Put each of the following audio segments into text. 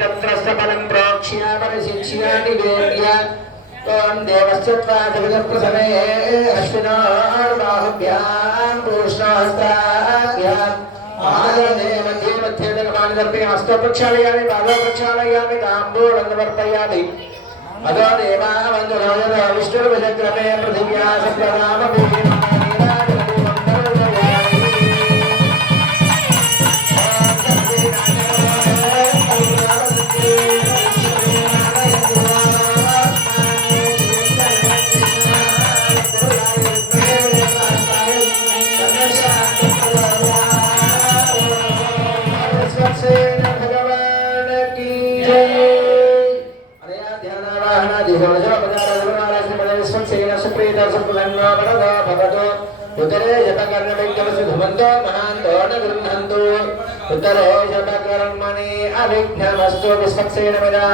तत्रस्थफलं प्रोक्ष्य परशिक्ष्य निवेद्य त्वं देवस्य त्वादिविदप्रसवे अश्विनार्बाहुभ्यां पूष्णहस्ताभ्याम् आदरणे मध्ये मध्ये जगमानि दर्पे हस्तो प्रक्षालयामि पादौ प्रक्षालयामि ताम्बूलं समर्पयामि अतो देवा वन्दुराजन विष्णुर्विशक्रमे पृथिव्या भगवान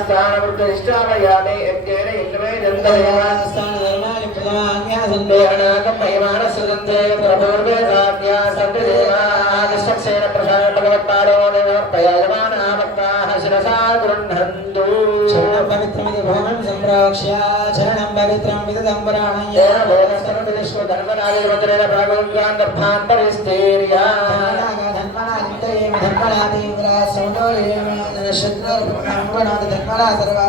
స్థానవృద్ధిష్టామయామి యజ్ఞేన ఇల్వే దంతమయమాస్థాన ధర్మాని ప్రథమాన్యాసంతోరణాకం మహిమానసుగంధే ప్రభోర్వే సాధ్యా సంతదేవాగశ్వక్సేన ప్రసారభగవత్పాదో ప్రయాజమానామత్తాః శిరసా గృహ్ణంతు శరణం పవిత్రమితి భవనం సంప్రాక్ష్య శరణం పవిత్రం విదదం పురాణయ ధర్మరాజ మంత్రేణ ప్రాగోగ్యాన్ గర్భాన్ ధర్మరాజేంద్ర శుక్ర ధర్మరా సర్వా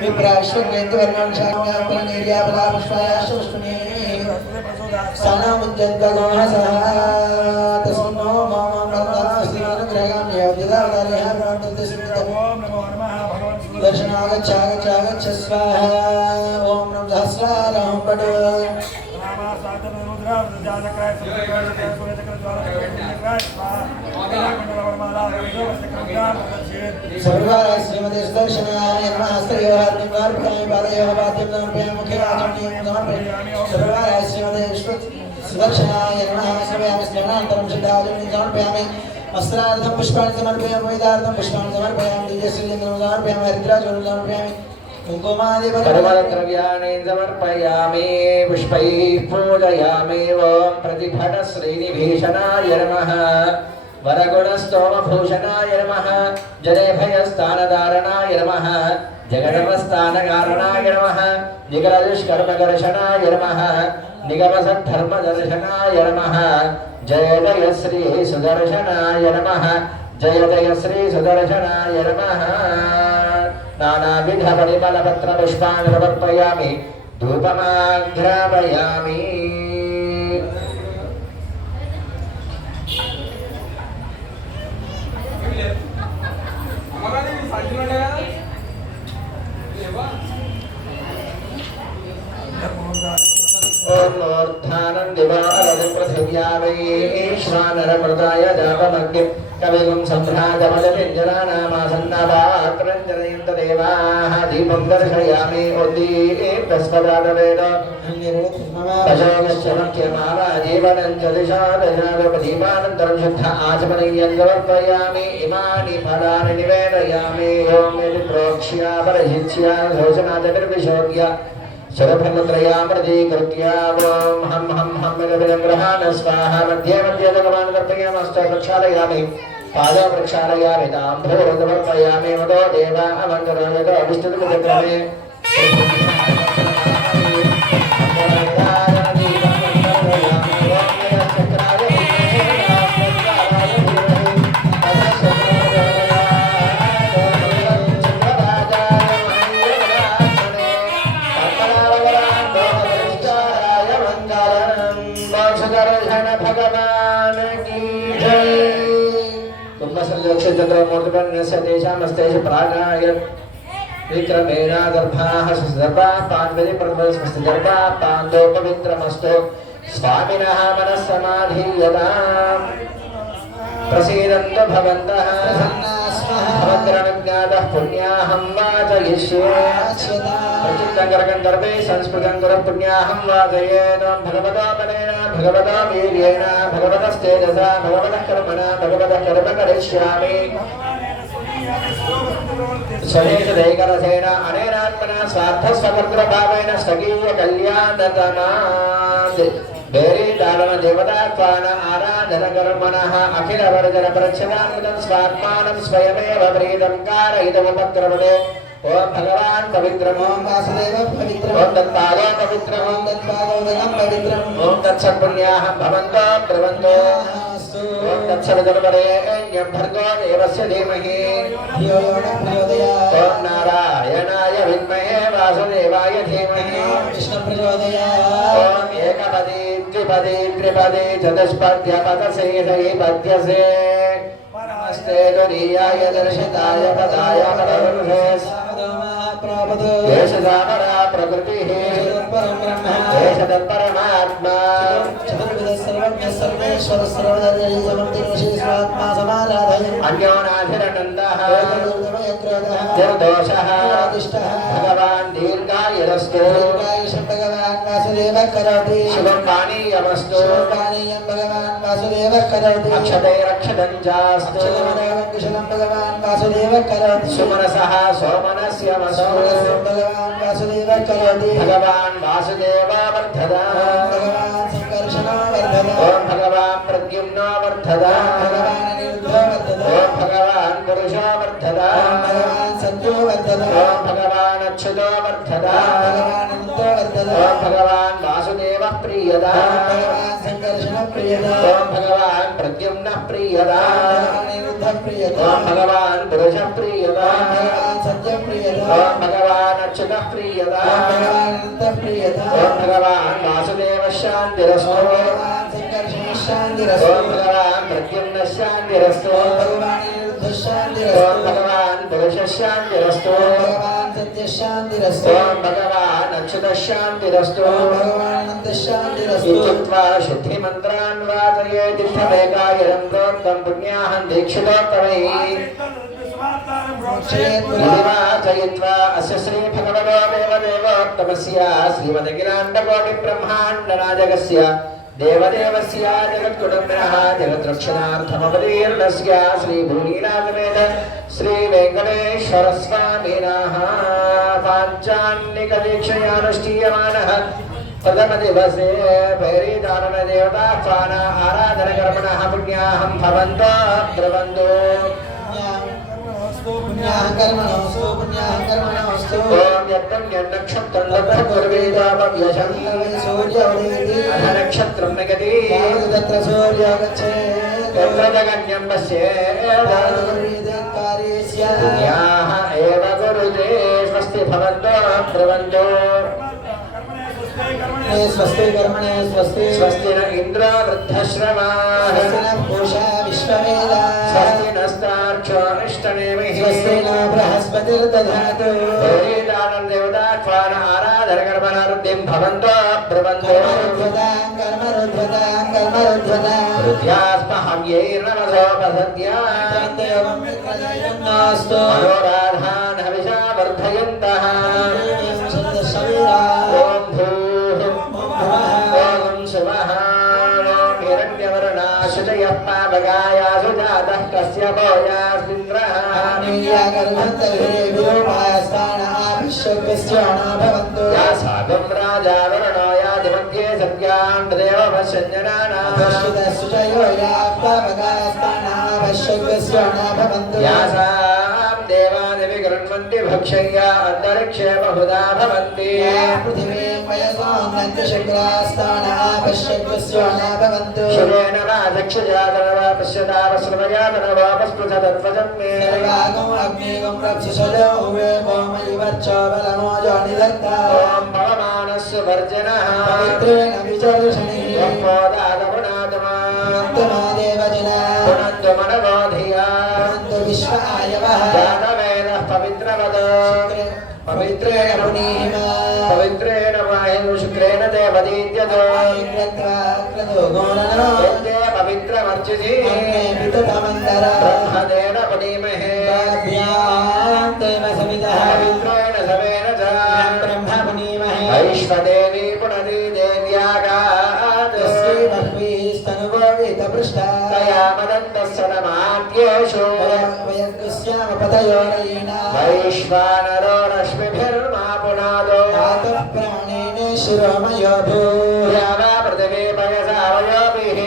విప్రాశ్వరేంద్రవర్ణాంశాపనేర్యాపదాపుష్పాయాశ్వస్తునే సనాముద్యంతగోహసహాతస్మో మామాగ్రహామ్యవదిదావదారేహ ప్రార్థతే సింతమోం నమో నమః దర్శనాగచ్చాగచ్చాగచ్చ స్వాహ ఓం నమ సహస్రారం పడ రామాసాదనరుద్రాజాతకాయ సుఖకాయ సుఖకాయ స్వాహ सर्वश्रीमतिस्तर्शनाय हस्त्रयोहार्मिकार्पिताय पादयोः पाद्यं मुखे आचरणीयं समर्पयामि। सर्वश्रीमतिस्तर्शनाय सुदक्षिणाय नमः समयामि स्मरणान्तरं सिद्धाजनं समर्पयामि। वस्त्रार्थं, पुष्पाणि समर्पयामि, वेदार्थं, पुष्पाणि समर्पयामि दिव्यश्रीयन्द्रं समर्पयामि हरिद्राजनं समर्पयामि। सर्वद्रव्याणि समर्पयामि, पुष्पैः पूजयामि, ओं प्रतिभटश्रेणिभीषणाय नमः। వరగుణస్తోమభూషణాయ నమ. జనేభయస్థానధారణాయ నమ. జగదవస్థానకారణాయ నమ. నిగరదుష్కర్మకర్షణాయ నమ. నిగమసద్ధర్మదర్శనాయ నమ. జయదయ శ్రీ సుదర్శనాయ నమ. జయదయ శ్రీ సుదర్శనాయ నమ. నానావిధ పుష్పాన్ని ధూపమాఘ్రాపయామి మగాలి సర్టిఫికేట్ ఓర్మోర్థానం దివాలది పృథివ్యామేశ్వానరమృతాయ జాపమగ్ని కవిగుం సంభ్రాజమజపింజనానామాసన్నవాక్రంజనయంతదేవాః దీపం దర్శయామి ఉద్దీపస్వదానవేన జీవనం చదిశాదశాదీపానంతరం శుద్ధ ఆచమనీయంతవర్పయామి ఇమాని ఫలాని నివేదయామి ప్రోక్ష్యా పరిహిత్యా శోచనాచ నిర్విశోక్య శరభన్నత్రయామృతీకృత్యాం హం హం హం విగ్రహాణ స్వాహ మధ్య మధ్య భగవాన్ కర్తయామస్త ప్రక్షాళయామి పాదో ప్రక్షాళయామి తాంభూర్తమర్పయామి మదో దేవా అమంగరాయతో అభిష్ఠితమే कुम्भसल्लक्षचन्द्रमूर्तिपन्नस्य तेषामस्तेषु प्राणाय विक्रमेण गर्भाः सर्वाः पाण्डवे प्रथमस्मस्ति गर्भाः पाण्डो पवित्रमस्तु स्वामिनः मनः समाधीयताम् प्रसीदन्तु भवन्तः भवन्तरणज्ञातः पुण्याहं वाचयिष्ये प्रचित्तङ्करगन्धर्वे संस्कृतं गुरः पुण्याहं वाचयेन भगवता बलेन भगवता वीर्येण भगवतस्तेजसा भगवतः कर्मणा भगवतः कर्म करिष्यामि स्वदेशदैकरसेन अनेनात्मना स्वार्थस्वकर्तृभावेन स्वकीय డైరీదానం దేవతాత్వాన ఆరాధన కర్మణ అఖిల వర్జన ప్రచనామృతం స్వాత్మానం స్వయమేవ ప్రీతం కారయితముపక్రమతే ఓం భగవాన్ పవిత్రం ఓం వాసుదేవ పవిత్రం ఓం దత్తాయ పవిత్రం ఓం దత్తాయోదయం పవిత్రం ఓం తత్సత్పుణ్యాః భవంతో ప్రవంతో ఓం తత్సవిదుర్వరేణ్యం భర్గో దేవస్య ధీమహి ఓం నారాయణాయ విద్మహే వాసుదేవాయ ధీమహి కృష్ణ ప్రచోదయాత్ ఓం ఏకపదే త్రిపది త్రిపది చతుష్పద్య పదశేషయే పద్యసే నమస్తే దునీయాయ దర్శితాయ పదాయ పదవృషే దేశదాపరా ప్రకృతి దేశతత్పరమాత్మా అన్యోనాభిరనందోష భగవాన్ దీర్ఘాయురస్తు దీర్ఘాయుష वासुदेव करोति शुभकाणीयमस्तु शुभकाणीयं भगवान् वासुदेव करोति अक्षतैरक्षतं चास्तु कुशलं भगवान् वासुदेव करोति सुमनसः सोमनस्य सोमनस्यं भगवान् वासुदेव करोति भगवान् वासुदेव वर्धदा भगवान् सङ्कर्षणो वर्धदा भगवान् प्रद्युम्नो वर्धदा भगवान् భగవాన్ వాసుదేవ ప్రియద సంకర్షణ ప్రియద భగవాన్ ప్రద్యుమ్న ప్రియద ప్రియద భగవాన్ పురుష ప్రియద సత్య ప్రియద భగవాన్ అర్చన ప్రియద ప్రియద భగవాన్ వాసుదేవ శాంతిరస్తో శాంతిరస్తో భగవాన్ ప్రద్యుమ్న శాంతిరస్తో భగవాన్ పురుష శాంతిరస్తో భగవాన్ శాంతిరస్తు భగవాన్ అచ్యుత శాంతిరస్తు భగవాన్ అంత శాంతిరస్తు శుద్ధి మంత్రాన్ వాతయే తీర్థవేకాయరం ప్రోక్తం పుణ్యాహం దీక్షితోత్తమై జయత్వా అస్య శ్రీ భగవతో దేవదేవోత్తమస్య శ్రీమదగిరాండకోటి బ్రహ్మాండరాజగస్య దేవదేవస్య జగత్కుటుంబినః జగద్రక్షణార్థమపదీర్ణస్య अनुष्ठीयमानः प्रथमदिवसे भैरीधारणदेवतास्थान आराधनकर्मणः पुण्याहं भवन्तो स्वस्ति भवन्तो ब्रुवन्तु। ब्रह्मणे स्वस्ति कर्मणे स्वस्ति स्वस्ति न इंद्र वृद्धश्रवाः स्वस्ति न पूषा विश्ववेदा स्वस्ति नस्ताक्षारिष्टनेमिः स्वस्ति न बृहस्पतिर्दधातु वेदानं देवता क्वान आराधनकर्मनारुद्धिं भवन्तो ब्रुवन्तो कर्मरुद्भदां कर्मरुद्भदां कर्मरुद्भदां हृद्यास्महं यैर्नमसो वसद्या तदेवं विक्रजयं नास्तु जातः कस्य भोयास्मिन्द्रः या साकं राजा वरुणो यादिमध्ये सत्यां देव पश्यञ्जनानाः या सां భవంతి భక్షయ్య అంతరిక్షేమహుదా భవంతి పృథివీ పయసోన్నతిశుక్రాస్థానాపశ్యద్వస్వానాభవంతు శుభేన వా దక్షజాతరవా పశ్యదారస్మయాతరవాపస్పృత తత్వజం మే సర్వాగం అగ్నిగం రక్షసలో హువే కోమయువర్చోబలమోజనిదత్త ఓం భవమానస్సు వర్జన పవిత్రేణ పవిత్రేణ వాయు శుక్రేణ దేవదీద్యతో పవిత్రమర్చిసి బ్రహ్మదేన పణీమహే పవిత్రేణ సవేన బ్రహ్మ పణీమహే ఐశ్వదేవి పునరీ దేవ్యాగా పృష్టయా మదంతమాద్యేషు వైశ్వానరో రశ్మిభిర్మ शिरोमयो भू यावा पृथिवी पयसा वयोभिः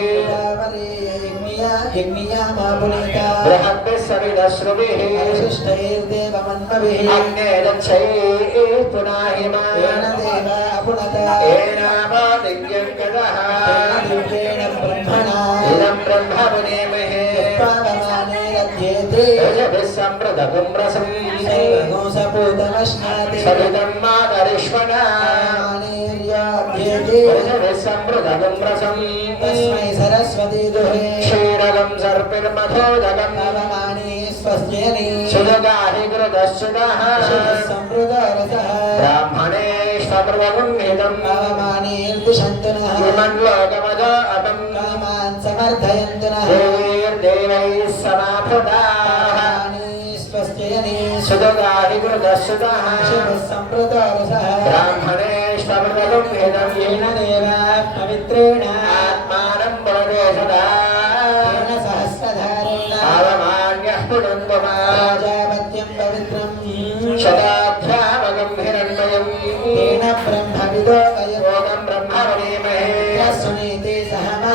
यज्ञियामा पुनीता बृहद्भिः सविदश्रुभिः शिष्टैर्देवमन्मभिः अग्ने दक्षैः पुनाहिमा येन देव पुनता एनामो दिव्यं गतः दिव्येण ब्रह्मणा इदं ब्रह्म मुनेमहे पावमाने సంప్రదగుమ్రసం సంప్రదగుమ్రసం తస్మై సరస్వతీ యోగిని సుతదాహికృతసుతః సంప్రదారసః బ్రాహ్మణేష్టవృతం వేదం ఏన దేవ పవిత్రేణ ఆత్మానం భవతే సదా. సహస్రధారేణ ఆవమాన్యః పుడంగమా. ప్రజాపత్యం పవిత్రం శతాధ్యామగం హిరణ్మయం. తేన బ్రహ్మవిదో వయోగం బ్రహ్మవనేమహే సునీతే సహ మా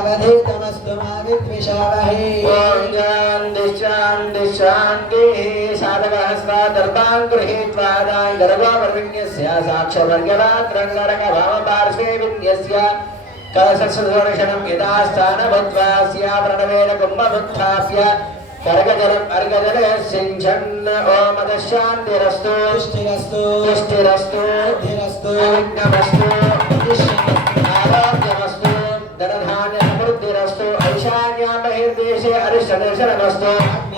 तेजस्विनावधीतमस्तु मा विद्विषावहै ॐ शान्ति शान्ति शान्तिः साधकहस्तादर्भान् गृहीत्वा दान् गर्भवर्विण्यस्य साक्षवर्गवात्रङ्गरकभामपार्श्वे विन्यस्य कलशसुदर्शनं यदा स्थानभूत्वा स्या प्रणवेन कुम्भमुत्थाप्य कर्गजलम् अर्गजले सिञ्चन् ॐ अतः शान्तिरस्तु तुष्टिरस्तु तुष्टिरस्तु प्रतिष्ठिरस्तु आरोग्यमस्तु धनधान्यसमृद्धिरस्तु ऐशान्यां बहिर्देशे अरिष्टदर्शनमस्तु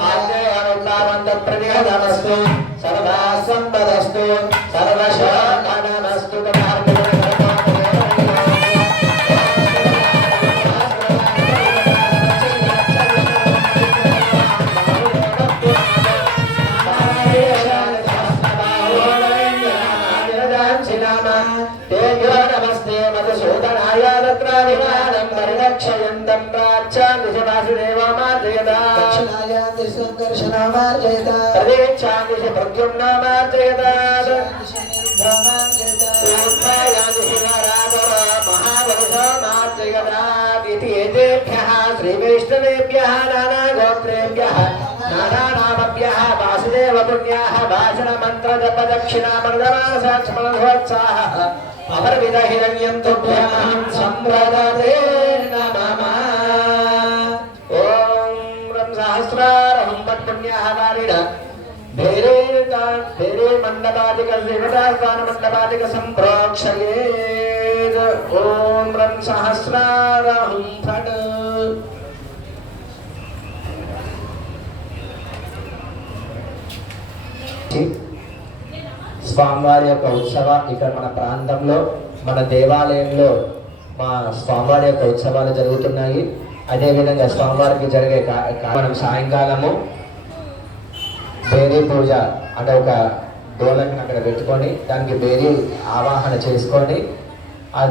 आग्नेयावन्तावन्तप्रनिहतमस्तु सर्वाः सम्पदस्तु दक्षिणाय दिशङ्कर्षणमार्जयत तदेच्छान् दिश प्रद्युम्नमार्जयता दिशनिर्भमार्जयत महावंशमार्जयतादिति एतेभ्यः श्रीवैष्णवेभ्यः नानागोत्रेभ्यः नानानामभ्यः वासुदेवपुण्याः भाषणमन्त्रजपदक्षिणामृतमानसाक्ष्मणोत्साहः अमरविदहिरण्यं तुभ्यमहं सम्प्रदते नमः మండపాదిక దేవతాస్థాన మండపాదిక సంప్రాక్షయేద్ ఓం రం సహస్రారహం ఫట్ స్వామివారి యొక్క ఉత్సవ ఇక్కడ మన ప్రాంతంలో మన దేవాలయంలో మా స్వామివారి యొక్క ఉత్సవాలు జరుగుతున్నాయి. అదేవిధంగా స్వామివారికి జరిగే మనం సాయంకాలము దేవీ పూజ అంటే ఒక డోలని అక్కడ పెట్టుకొని దానికి బేరీ ఆవాహన చేసుకొని ఆ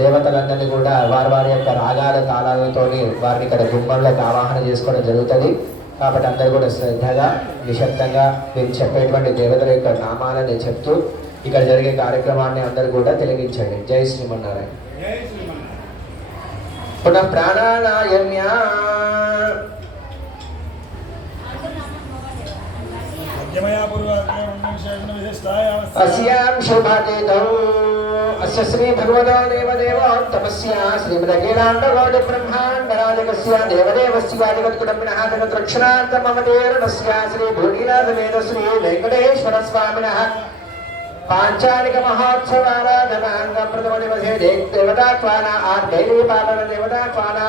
దేవతలందరినీ కూడా వారి వారి యొక్క రాగాల తాళాలతోని వారిని ఇక్కడ గుమ్మంలోకి ఆవాహన చేసుకోవడం జరుగుతుంది. కాబట్టి అందరూ కూడా శ్రద్ధగా నిశ్శబ్దంగా మీరు చెప్పేటువంటి దేవతల యొక్క నామాలని చెప్తూ ఇక్కడ జరిగే కార్యక్రమాన్ని అందరూ కూడా తెలిగించండి. జై శ్రీమన్నారాయణ. పునః ప్రాణాయామ్యా अस्यां शोभातीतौ अस्य श्री भगवतो देवदेवो तपस्या श्रीमदखिलाण्डकोटि ब्रह्माण्डराजकस्य देवदेवस्यादिगत्कुटम्बिनः जगद्रक्षणान्तममतेरणस्य श्री भूनीनाथमेध श्री वेङ्कटेश्वर स्वामिनः पाञ्चालिक महोत्सवाराधनाङ्ग प्रथम दिवसे देवतात्वाना आर्दैवी पालन देवतात्वाना